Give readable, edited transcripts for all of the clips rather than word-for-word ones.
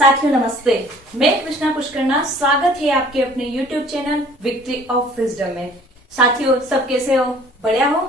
साथियों नमस्ते, मैं कृष्णा पुष्करना। स्वागत है आपके अपने YouTube channel victory of wisdom में। साथियों सब कैसे हो? बढ़िया हो?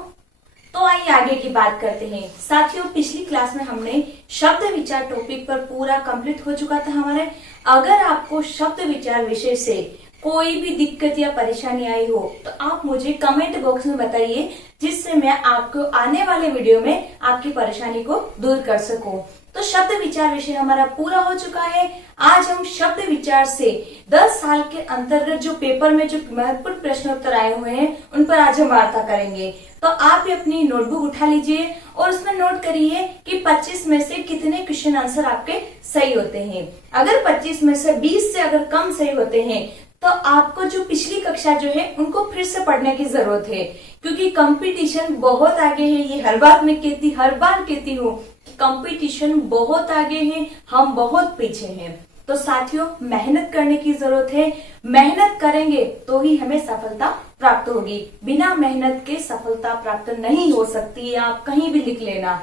तो आइए आगे की बात करते हैं। साथियों पिछली क्लास में हमने शब्द विचार टॉपिक पर पूरा कंप्लीट हो चुका था हमारे। अगर आपको शब्द विचार विषय से कोई भी दिक्कत या परेशानी आई हो तो आप मुझे कमेंट बॉक्स में बताइए, जिससे मैं आपको आने वाले वीडियो में आपकी परेशानी को दूर कर सकूं। तो शब्द विचार विषय हमारा पूरा हो चुका है। आज हम शब्द विचार से 10 साल के अंतर्गत जो पेपर में जो महत्वपूर्ण प्रश्न उत्तर आए हुए हैं उन पर आज हम वार्ता करेंगे। तो आप भी अपनी नोटबुक उठा लीजिए और उसमें नोट करिए कि 25 में से कितने क्वेश्चन आंसर आपके सही होते हैं। अगर 25 में से 20 से अगर कम सही होते हैं तो आपको जो पिछली कक्षा जो है उनको फिर से पढ़ने की जरूरत है, क्योंकि कंपटीशन बहुत आगे है। ये हर बार कहती हूँ कि कंपटीशन बहुत आगे है, हम बहुत पीछे हैं। तो साथियों मेहनत करने की जरूरत है। मेहनत करेंगे तो ही हमें सफलता प्राप्त होगी। बिना मेहनत के सफलता प्राप्त नहीं हो सकती। आप कहीं भी लिख लेना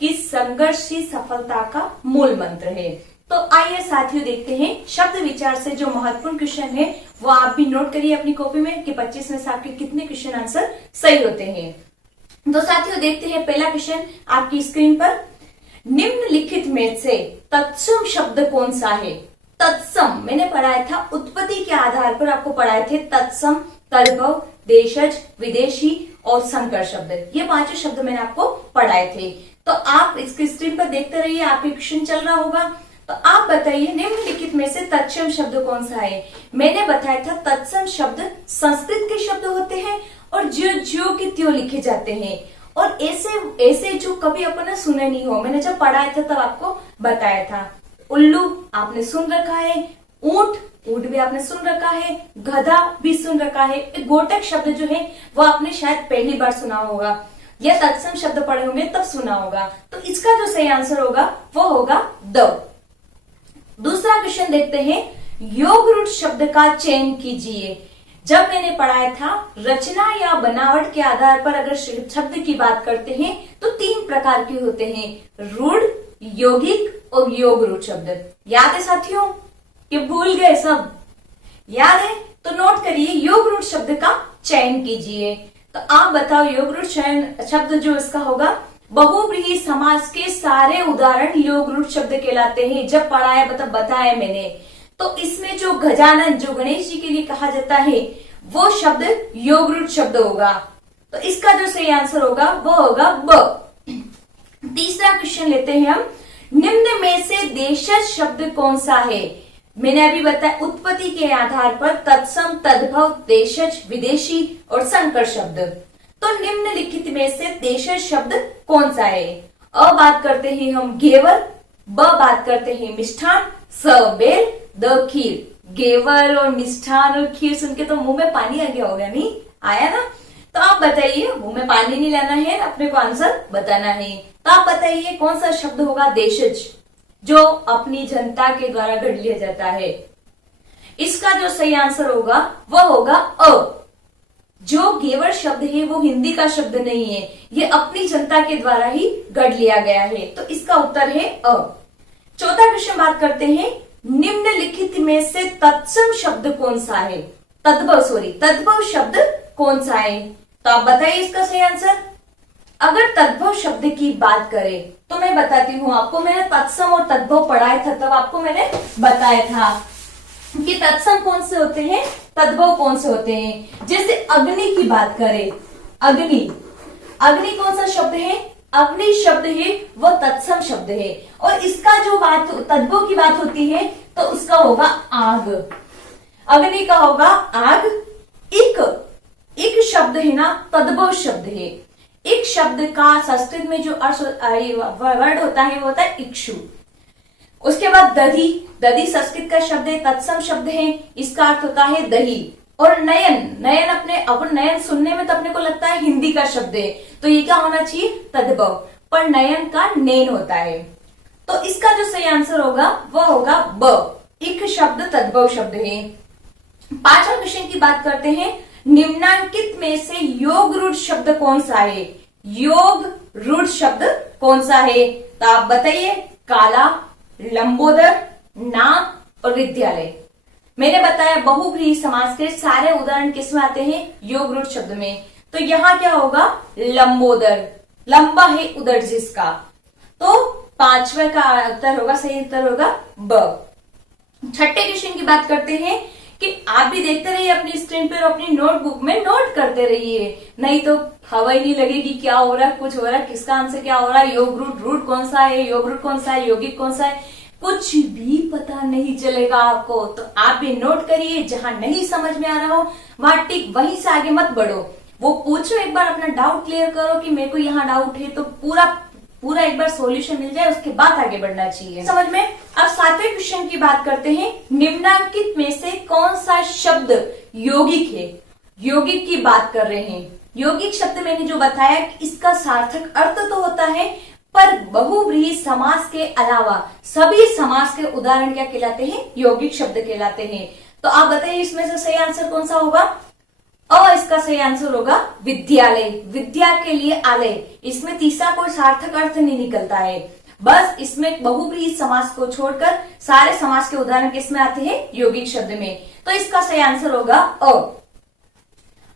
कि संघर्ष ही सफलता का मूल मंत्र है। तो आइए साथियों देखते हैं शब्द विचार से जो महत्वपूर्ण क्वेश्चन है वो आप भी नोट करिए अपनी कॉपी में कि 25 में से आपके कितने क्वेश्चन आंसर सही होते हैं। तो साथियों देखते हैं पहला क्वेश्चन आपकी स्क्रीन पर। निम्नलिखित में से तत्सम शब्द कौन सा है? तत्सम मैंने पढ़ाया था, उत्पत्ति के आधार पर आपको पढ़ाए थे तत्सम, तद्भव, देशज, विदेशी और संकर शब्द। ये पांचों शब्द मैंने आपको पढ़ाए थे। तो आप इसकी स्क्रीन पर देखते रहिए, आपके क्वेश्चन चल रहा होगा। तो आप बताइए निम्नलिखित में से तत्सम शब्द कौन सा है? मैंने बताया था तत्सम शब्द संस्कृत के शब्द होते हैं और ज्यो के त्यों लिखे जाते हैं, और ऐसे जो कभी अपन ने सुने नहीं हो। मैंने जब पढ़ाया था तब आपको बताया था। उल्लू आपने सुन रखा है, ऊंट भी आपने सुन रखा है, गधा भी सुन रखा है। गोटक शब्द जो है वो आपने शायद पहली बार सुना होगा या तत्सम शब्द पढ़े होंगे तब सुना होगा। तो इसका जो सही आंसर होगा वो होगा द। दूसरा क्वेश्चन देखते हैं, योग रूढ़ शब्द का चयन कीजिए। जब मैंने पढ़ाया था रचना या बनावट के आधार पर अगर शब्द की बात करते हैं तो 3 प्रकार के होते हैं, रूढ़, यौगिक और योग रूढ़ शब्द। याद है साथियों कि भूल गए? सब याद है तो नोट करिए, योग रूढ़ शब्द का चयन कीजिए। तो आप बताओ योग रूढ़ चयन शब्द जो इसका होगा, बहुव्रीहि समास के सारे उदाहरण योग रूढ़ शब्द कहलाते हैं। जब पढ़ाया बताया मैंने, तो इसमें जो गजानन जो गणेश जी के लिए कहा जाता है वो शब्द योग रूढ़ शब्द होगा। तो इसका जो सही आंसर होगा वो होगा ब। तीसरा क्वेश्चन लेते हैं हम, निम्न में से देशज शब्द कौन सा है? मैंने अभी बताया उत्पत्ति के आधार पर तत्सम, तद्भव, देशज, विदेशी और संकर शब्द। तो निम्नलिखित में से देशज शब्द कौन सा है? अ बात करते हैं हम घेवर, ब बात करते हैं मिष्ठान, स बेल, द खीर। घेवर और मिष्ठान और खीर सुन के तो मुंह में पानी आ गया होगा, नहीं आया ना? तो आप बताइए, मुंह में पानी नहीं लाना है, अपने को आंसर बताना है। तो आप बताइए कौन सा शब्द होगा देशज, जो अपनी जनता के द्वारा गढ़ लिया जाता है? इसका जो सही आंसर होगा वह होगा अ। जो घेवर शब्द है वो हिंदी का शब्द नहीं है, ये अपनी जनता के द्वारा ही गढ़ लिया गया है। तो इसका उत्तर है अ। चौथा क्वेश्चन बात करते हैं, निम्नलिखित में से तत्सम शब्द कौन सा है? तद्भव शब्द कौन सा है? तो आप बताइए इसका सही आंसर। अगर तद्भव शब्द की बात करें तो मैं बताती हूँ आपको, मैंने तत्सम और तद्भव पढ़ाया था तब आपको मैंने बताया था कि तत्सम कौन से होते हैं, तद्भव कौन से होते हैं। जैसे अग्नि की बात करें, अग्नि कौन सा शब्द है? अग्नि शब्द है वो तत्सम शब्द है। और इसका जो बात तद्भव की बात होती है तो उसका होगा आग। अग्नि का होगा आग। इक शब्द है ना तद्भव शब्द है। इक शब्द का संस्कृत में जो वर्ड होता है वो होता है इक्षु। उसके बाद दधी संस्कृत का शब्द है, तत्सम शब्द है, इसका अर्थ होता है दही। और नयन अपन नयन सुनने में तो अपने को लगता है हिंदी का शब्द है, तो ये क्या होना चाहिए? तद्भव। पर नयन का नैन होता है। तो इसका जो सही आंसर होगा वो होगा ब। इक शब्द तद्भव शब्द है। पांचवा क्वेश्चन की बात करते हैं, निम्नांकित में से योग रूढ़ शब्द कौन सा है? योग रूढ़ शब्द कौन सा है? तो आप बताइए, काला, लंबोदर, नाम और विद्यालय। मैंने बताया बहुव्रीहि समास के सारे उदाहरण किस में आते हैं, योग रूढ़ शब्द में। तो यहाँ क्या होगा, लंबोदर, लंबा है उदर जिसका। तो पांचवे का उत्तर होगा, सही उत्तर होगा ब। छठे क्वेश्चन की बात करते हैं कि आप भी देखते रहिए अपनी स्क्रीन पर, अपनी नोटबुक में नोट करते रहिए, नहीं तो हवा ही नहीं लगेगी क्या हो रहा है, कुछ हो रहा है, किसका आंसर क्या हो रहा है, योग रूढ़, रूढ़ कौन सा है, योग रूढ़ कौन सा है, यौगिक कौन सा है, कुछ भी पता नहीं चलेगा आपको। तो आप भी नोट करिए, जहां नहीं समझ में आ रहा हो वहां टिक, वहीं से आगे मत बढ़ो, वो पूछो, एक बार अपना डाउट क्लियर करो कि मेरे को यहाँ डाउट है, तो पूरा एक बार सॉल्यूशन मिल जाए, उसके बाद आगे बढ़ना चाहिए समझ में। अब सातवें क्वेश्चन की बात करते हैं, निम्नांकित में से कौन सा शब्द यौगिक है। यौगिक की बात कर रहे हैं। यौगिक शब्द मैंने जो बताया इसका सार्थक अर्थ तो होता है, पर बहुव्रीहि समास के अलावा सभी समास के उदाहरण क्या कहलाते हैं, यौगिक शब्द कहलाते हैं। तो आप बताइए इसमें से सही आंसर कौन सा होगा। इसका सही आंसर होगा विद्यालय, विद्या के लिए आलय। इसमें तीसरा कोई सार्थक अर्थ नहीं निकलता है, बस इसमें बहुव्रीहि समास को छोड़कर सारे समास के उदाहरण किसमें आते हैं, यौगिक शब्द में। तो इसका सही आंसर होगा अ।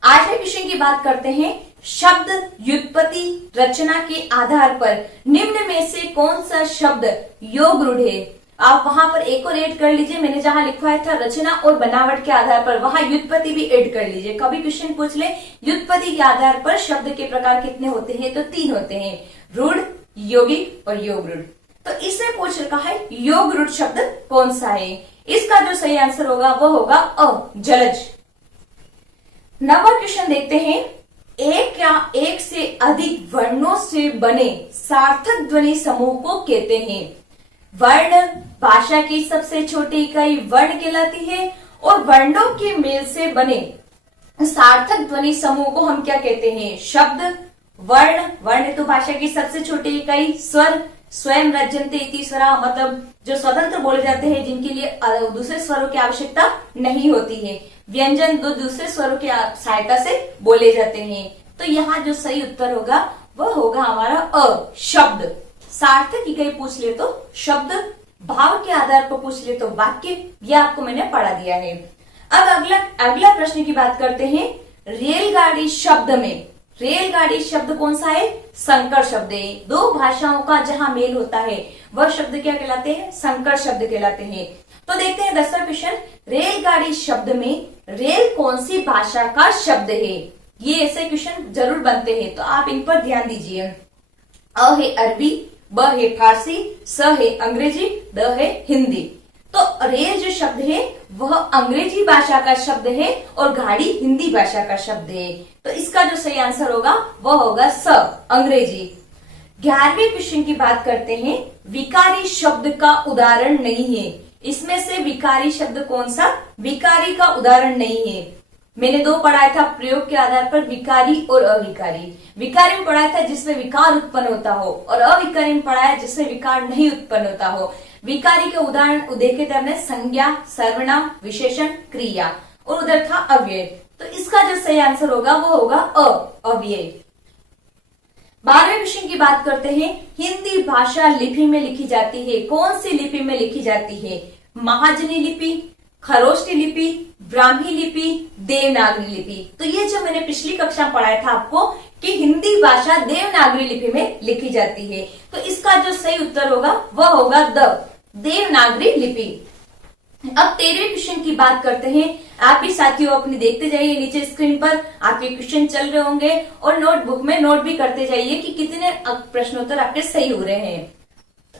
आठवें क्वेश्चन की बात करते हैं, शब्द व्युत्पत्ति रचना के आधार पर निम्न में से कौन सा शब्द योग रूढ़ है। आप वहां पर एक और ऐड कर लीजिए, मैंने जहां लिखवाया था रचना और बनावट के आधार पर, वहां व्युत्पत्ति भी ऐड कर लीजिए। कभी क्वेश्चन पूछ ले व्युत्पत्ति के आधार पर शब्द के प्रकार कितने होते हैं, तो 3 होते हैं, रूढ़, यौगिक और योग रूढ़। तो इसमें पूछ रखा है योग रूढ़ शब्द कौन सा है। इसका जो सही आंसर होगा वो होगा अ, जलज। 9वां क्वेश्चन देखते हैं, एक या एक से अधिक वर्णों से बने सार्थक ध्वनि समूह को कहते हैं। वर्ण भाषा की सबसे छोटी इकाई वर्ण कहलाती है, और वर्णों के मेल से बने सार्थक ध्वनि समूह को हम क्या कहते हैं, शब्द। वर्ण, वर्ण तो भाषा की सबसे छोटी इकाई। स्वर, स्वयं रज्जन्ते इति स्वरा, मतलब जो स्वतंत्र बोले जाते हैं, जिनके लिए दूसरे स्वरों की आवश्यकता नहीं होती है। व्यंजन दूसरे स्वरों की सहायता से बोले जाते हैं। तो यहाँ जो सही उत्तर होगा वह होगा हमारा अ, शब्द। सार्थक इकाई पूछ ले तो शब्द, भाव के आधार पर पूछ ले तो वाक्य, यह आपको मैंने पढ़ा दिया है। अब अगला प्रश्न की बात करते हैं, रेलगाड़ी शब्द में, रेलगाड़ी शब्द कौन सा है, संकर शब्द है। दो भाषाओं का जहां मेल होता है वह शब्द क्या कहलाते हैं, संकर शब्द कहलाते हैं। तो देखते हैं 10वां क्वेश्चन, रेलगाड़ी शब्द में रेल कौन सी भाषा का शब्द है। ये ऐसे क्वेश्चन जरूर बनते हैं, तो आप इन पर ध्यान दीजिए। अ है अरबी, ब है फारसी, स है अंग्रेजी, द है हिंदी। तो रेल जो शब्द है वह अंग्रेजी भाषा का शब्द है और गाड़ी हिंदी भाषा का शब्द है। तो इसका जो सही आंसर होगा वह होगा स, अंग्रेजी। 11वें क्वेश्चन की बात करते हैं, विकारी शब्द का उदाहरण नहीं है। इसमें से विकारी शब्द कौन सा, विकारी का उदाहरण नहीं है। मैंने 2 पढ़ाया था प्रयोग के आधार पर, विकारी और अविकारी। विकारी में पढ़ाया था जिसमें विकार उत्पन्न होता हो, और अविकारी में पढ़ाया जिसमें विकार नहीं उत्पन्न होता हो। विकारी के उदाहरण देखे थे हमने, संज्ञा, सर्वनाम, विशेषण, क्रिया, और उधर था अव्यय। तो इसका जो सही आंसर होगा वो होगा अ, अव्यय। 12वें क्वेश्चन की बात करते हैं, हिंदी भाषा लिपि में लिखी जाती है। कौन सी लिपि में लिखी जाती है, महाजनी लिपि, खरोष्टी लिपि, ब्राह्मी लिपि, देवनागरी लिपि। तो ये जो मैंने पिछली कक्षा में पढ़ाया था आपको कि हिंदी भाषा देवनागरी लिपि में लिखी जाती है। तो इसका जो सही उत्तर होगा वह होगा द, देवनागरी लिपि। अब 13वें क्वेश्चन की बात करते हैं। आप भी साथियों अपनी देखते जाइए, नीचे स्क्रीन पर आपके क्वेश्चन चल रहे होंगे, और नोटबुक में नोट भी करते जाइए कि कितने प्रश्नोत्तर आपके सही हो रहे हैं।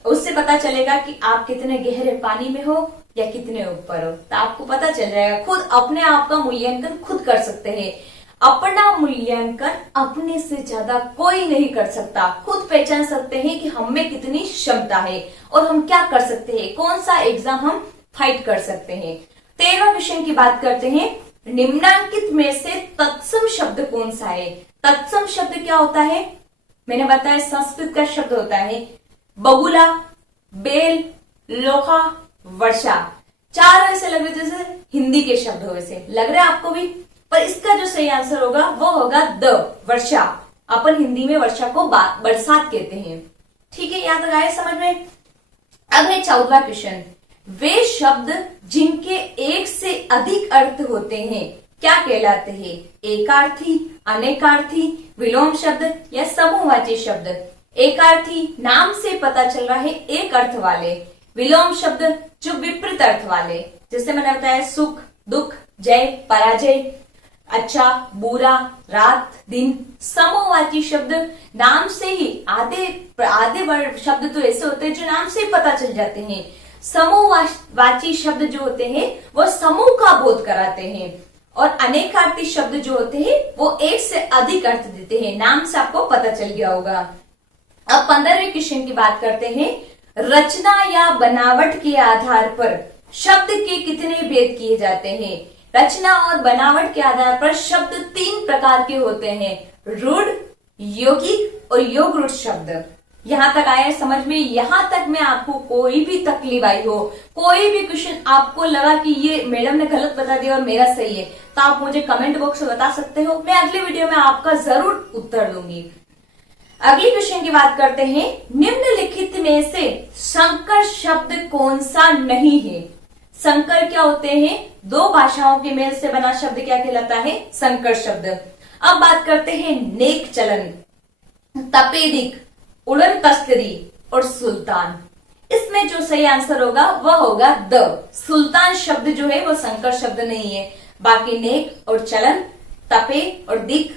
उससे पता चलेगा कि आप कितने गहरे पानी में हो या कितने ऊपर हो, तो आपको पता चल जाएगा। खुद अपने आप का मूल्यांकन खुद कर सकते हैं। अपना मूल्यांकन अपने से ज्यादा कोई नहीं कर सकता। खुद पहचान सकते हैं कि हम में कितनी क्षमता है और हम क्या कर सकते हैं, कौन सा एग्जाम हम फाइट कर सकते हैं। 13वां क्वेश्चन की बात करते हैं, निम्नांकित में से तत्सम शब्द कौन सा है। तत्सम शब्द क्या होता है, मैंने बताया संस्कृत का शब्द होता है बहुला, बेल, लोहा, वर्षा। चार ऐसे लग रहे जैसे हिंदी के शब्द हो, वैसे लग रहा है आपको भी, पर इसका जो सही आंसर होगा वो होगा द, वर्षा। अपन हिंदी में वर्षा को बरसात कहते हैं। ठीक है, यहां तक आए समझ में। अब है 14वां क्वेश्चन, वे शब्द जिनके एक से अधिक अर्थ होते हैं क्या कहलाते हैं? एकार्थी, अनेकार्थी, विलोम शब्द या समूहवाची शब्द। एकार्थी नाम से पता चल रहा है एक अर्थ वाले। विलोम शब्द जो विपरीत अर्थ वाले, जैसे मैंने बताया सुख, दुख, जय, पराजय, अच्छा, बुरा, रात, दिन। समूहवाची शब्द नाम से ही आधे शब्द तो ऐसे होते हैं जो नाम से ही पता चल जाते हैं। समूहवाची शब्द जो होते हैं वो समूह का बोध कराते हैं, और अनेकार्थी शब्द जो होते हैं वो एक से अधिक अर्थ देते हैं। नाम से आपको पता चल गया होगा। अब 15वें क्वेश्चन की बात करते हैं। रचना या बनावट के आधार पर शब्द के कितने भेद किए जाते हैं? रचना और बनावट के आधार पर शब्द 3 प्रकार के होते हैं, रूढ़, यौगिक और योग रूढ़ शब्द। यहां तक आया समझ में? यहां तक में आपको कोई भी तकलीफ आई हो, कोई भी क्वेश्चन आपको लगा कि ये मैडम ने गलत बता दिया और मेरा सही है, तो आप मुझे कमेंट बॉक्स में बता सकते हो। मैं अगले वीडियो में आपका जरूर उत्तर दूंगी। अगली क्वेश्चन की बात करते हैं। निम्नलिखित में से संकर शब्द कौन सा नहीं है? संकर क्या होते हैं? 2 भाषाओं के मेल से बना शब्द क्या कहलाता है? संकर शब्द। अब बात करते हैं नेक चलन, तपेदिक, उड़न तस्करी और सुल्तान। इसमें जो सही आंसर होगा वह होगा द। सुल्तान शब्द जो है वो संकर शब्द नहीं है। बाकी नेक और चलन, तपे और दिक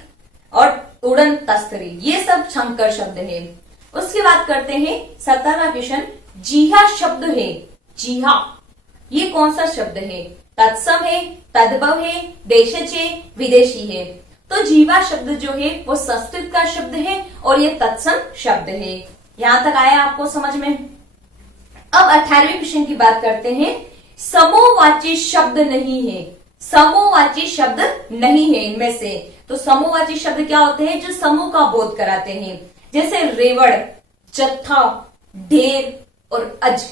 और उड़न तस्करी ये सब संकर शब्द है। उसकी बात करते हैं 17वां क्वेश्चन। जीहा शब्द है, जीहा ये कौन सा शब्द है? तत्सम है, तद्भव है, देशज है, विदेशी है। तो जीवा शब्द जो है वो संस्कृत का शब्द है और ये तत्सम शब्द है। यहां तक आया आपको समझ में? अब 18वें क्वेश्चन की बात करते हैं। समूहवाची शब्द नहीं है, समूहवाची शब्द नहीं है इनमें से। तो समूहवाची शब्द क्या होते हैं? जो समूह का बोध कराते हैं, जैसे रेवड़, जत्था, ढेर और अज।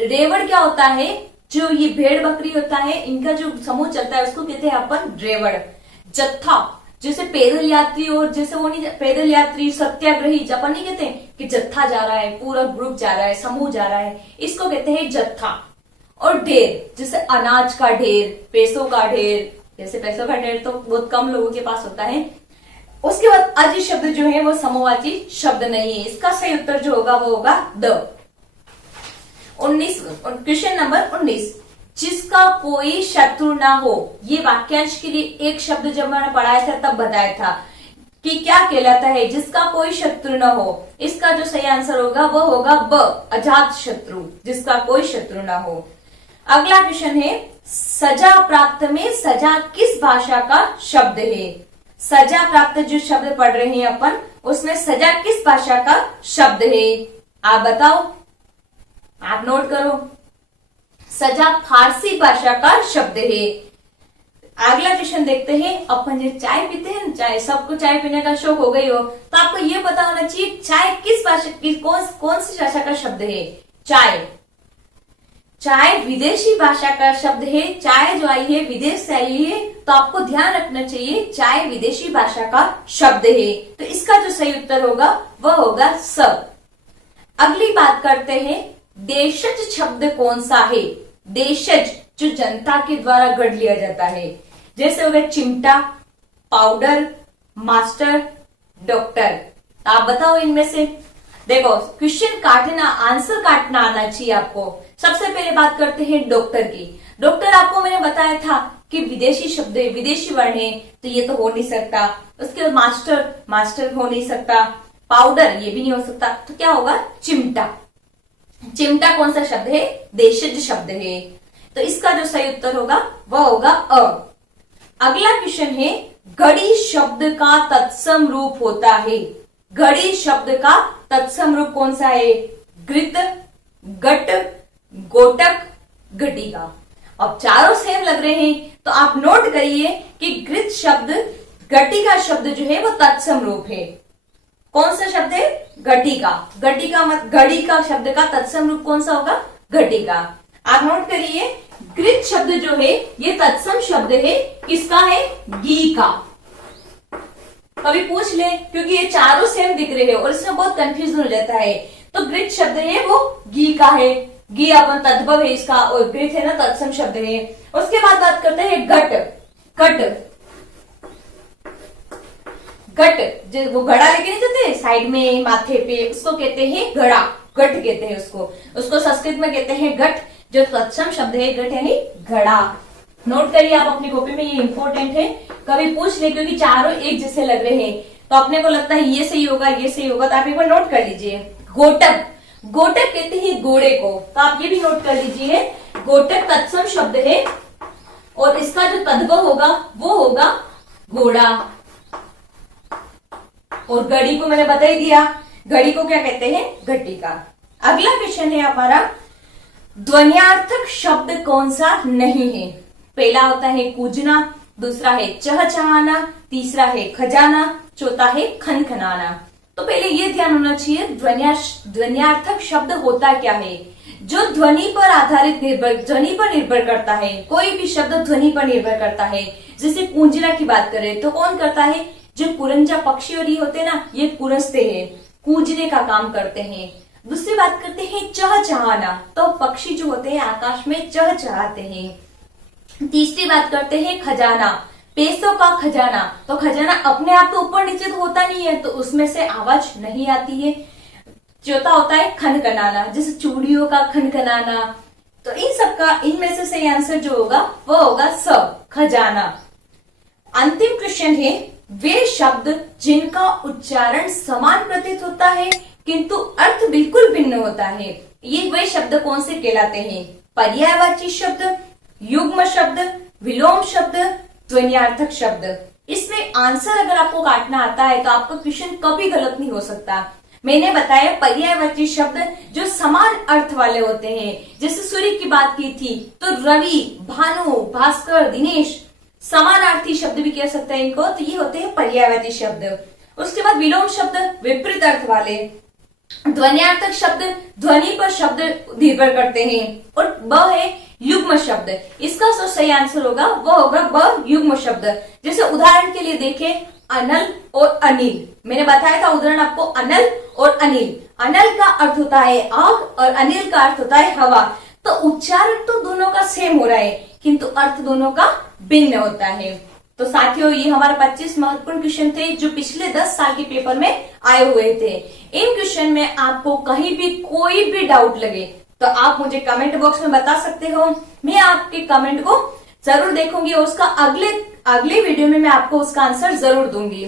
रेवड़ क्या होता है? जो ये भेड़ बकरी होता है इनका जो समूह चलता है उसको कहते हैं अपन रेवड़। जत्था जैसे पैदल यात्री, और जैसे वो नहीं पैदल यात्री सत्याग्रही, अपन नहीं कहते कि जत्था जा रहा है, पूरा ग्रुप जा रहा है, समूह जा रहा है, इसको कहते हैं जत्था। और ढेर जैसे अनाज का ढेर, पैसों का ढेर, जैसे पैसों का ढेर तो बहुत कम लोगों के पास होता है। उसके बाद अज शब्द जो है वो समूहवाची शब्द नहीं है। इसका सही उत्तर जो होगा वो होगा द। 19 question number 19। जिसका कोई शत्रु ना हो, ये वाक्यांश के लिए एक शब्द जब मैंने पढ़ाया था तब बताया था कि क्या कहलाता है जिसका कोई शत्रु न हो। इसका जो सही आंसर होगा वो होगा ब, अजात शत्रु, जिसका कोई शत्रु ना हो। अगला क्वेश्चन है। सजा प्राप्त में सजा किस भाषा का शब्द है? सजा प्राप्त जो शब्द पढ़ रहे हैं अपन, उसमें सजा किस भाषा का शब्द है? आप बताओ, आप नोट करो। सजा फारसी भाषा का शब्द है। अगला क्वेश्चन देखते हैं। अपन जो चाय पीते हैं ना, चाय, सबको चाय पीने का शौक हो गई हो, तो आपको ये पता होना चाहिए चाय किस भाषा की, कौन सी भाषा का शब्द है? चाय। चाय विदेशी भाषा का शब्द है। चाय जो आई है विदेश से आई है, तो आपको ध्यान रखना चाहिए चाय विदेशी भाषा का शब्द है। तो इसका जो सही उत्तर होगा वह होगा सब। अगली बात करते हैं। देशज शब्द कौन सा है? देशज जो जनता के द्वारा गढ़ लिया जाता है, जैसे हो गया चिमटा, पाउडर, मास्टर, डॉक्टर। आप बताओ इनमें से। देखो क्वेश्चन काटना, आंसर काटना आना चाहिए आपको। सबसे पहले बात करते हैं डॉक्टर की। डॉक्टर आपको मैंने बताया था कि विदेशी शब्द है, विदेशी वर्ण है, तो ये तो हो नहीं सकता। उसके बाद मास्टर, मास्टर हो नहीं सकता। पाउडर ये भी नहीं हो सकता, तो क्या होगा? चिमटा। चिमटा कौन सा शब्द है? देशज शब्द है। तो इसका जो सही उत्तर होगा वह होगा अ। अगला क्वेश्चन है। घड़ी शब्द का तत्सम रूप होता है। घड़ी शब्द का तत्सम रूप कौन सा है? घृत, घट, गोटक, घटिका। अब चारों सेम लग रहे हैं, तो आप नोट करिए कि घृत शब्द, घटिका शब्द जो है वो तत्सम रूप है। कौन सा शब्द है? घटिका। घटिका मत, घड़ी का शब्द का तत्सम रूप कौन सा होगा? घटिका। आप नोट करिए घृत शब्द जो है ये तत्सम शब्द है किसका है? घी का। कभी पूछ ले, क्योंकि ये चारों सेम दिख रहे हैं और इसमें बहुत कंफ्यूजन हो जाता है। तो घृत शब्द है वो घी का है। गी अपन तद्भव है इसका, और ग्रिथ है ना तत्सम शब्द है। उसके बाद बात करते हैं घट। घट घट जो वो घड़ा लेके नहीं जाते साइड में माथे पे, उसको कहते हैं घड़ा, घट कहते हैं उसको संस्कृत में कहते हैं घट। जो तत्सम शब्द है घट यानी घड़ा। नोट करिए आप अपनी कॉपी में, ये इंपॉर्टेंट है, कभी पूछ ले, क्योंकि चारों एक जैसे लग रहे हैं तो अपने को लगता है ये सही होगा ये सही होगा, तो आप एक बार नोट कर लीजिए। गोटक, गोटक कहते हैं घोड़े को, तो आप ये भी नोट कर लीजिए। गोटक तत्सम शब्द है और इसका जो तद्भव होगा वो होगा घोड़ा। और घड़ी को मैंने बता ही दिया, घड़ी को क्या कहते हैं, घटिका। अगला क्वेश्चन है हमारा, ध्वन्यार्थक शब्द कौन सा नहीं है। पहला होता है कूजना, दूसरा है चहचहाना, तीसरा है खजाना, चौथा है खनखनाना। तो पहले ये ध्यान होना चाहिए ध्वन्यार्थक शब्द होता क्या है। जो ध्वनि पर आधारित ध्वनि पर निर्भर करता है, कोई भी शब्द ध्वनि पर निर्भर करता है। जैसे कूंजना की बात करें तो कौन करता है, जो कुरंजा पक्षी और ये होते हैं ना, ये कुरसते हैं, कूंजने का काम करते हैं। दूसरी बात करते हैं चहचहाना, तो पक्षी जो होते हैं आकाश में चहचहाते हैं। तीसरी बात करते हैं खजाना, पैसों का खजाना, तो खजाना अपने आप तो ऊपर नीचे तो होता नहीं है, तो उसमें से आवाज नहीं आती है। चौथा होता है खनखनाना, जैसे चूड़ियों का खनखनाना। तो इन सब का, इनमें से सही आंसर जो होगा वो होगा सब, खजाना। अंतिम क्वेश्चन है, वे शब्द जिनका उच्चारण समान प्रतीत होता है किंतु अर्थ बिल्कुल भिन्न होता है, ये वे शब्द कौन से कहलाते हैं। पर्यायवाची शब्द, युग्म शब्द, विलोम शब्द, ध्वन्यार्थक शब्द। इसमें आंसर अगर आपको काटना आता है तो आपका क्वेश्चन कभी गलत नहीं हो सकता। मैंने बताया पर्यायवाची शब्द जो समान अर्थ वाले होते हैं, जैसे सूर्य की बात की थी तो रवि, भानु, भास्कर, दिनेश, समानार्थी शब्द भी कह सकते हैं इनको, तो ये होते हैं पर्यायवाची शब्द। उसके बाद विलोम शब्द विपरीत अर्थ वाले। ध्वन्यार्थक शब्द ध्वनि पर शब्द निर्भर करते हैं। और ब है युग्म शब्द, इसका जो सही आंसर होगा वो होगा ब युग्म शब्द। जैसे उदाहरण के लिए देखें, अनल और अनिल, मैंने बताया था उदाहरण आपको, अनल और अनिल। अनल का अर्थ होता है आग और अनिल का अर्थ होता है हवा। तो उच्चारण तो दोनों का सेम हो रहा है किंतु अर्थ दोनों का भिन्न होता है। तो साथियों, ये हमारे 25 महत्वपूर्ण क्वेश्चन थे जो पिछले 10 साल के पेपर में आए हुए थे। इन क्वेश्चन में आपको कहीं भी कोई भी डाउट लगे तो आप मुझे कमेंट बॉक्स में बता सकते हो, मैं आपके कमेंट को जरूर देखूंगी और उसका अगले वीडियो में मैं आपको उसका आंसर जरूर दूंगी।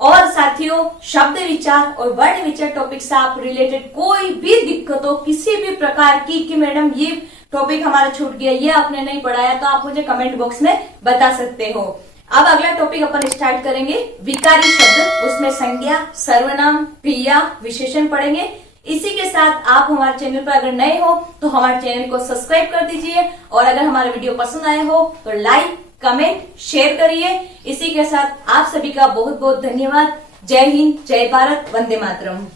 और साथियों, शब्द विचार और वर्ण विचार टॉपिक से आप रिलेटेड कोई भी दिक्कत हो किसी भी प्रकार की कि मैडम ये टॉपिक हमारा छूट गया, ये आपने नहीं पढ़ाया, तो आप मुझे कमेंट बॉक्स में बता सकते हो। अब अगला टॉपिक अपन स्टार्ट करेंगे विकारी शब्द, उसमें संज्ञा, सर्वनाम, क्रिया, विशेषण पढ़ेंगे। इसी के साथ आप हमारे चैनल पर अगर नए हो तो हमारे चैनल को सब्सक्राइब कर दीजिए और अगर हमारा वीडियो पसंद आया हो तो लाइक, कमेंट, शेयर करिए। इसी के साथ आप सभी का बहुत बहुत धन्यवाद। जय हिंद, जय भारत, वंदे मातरम।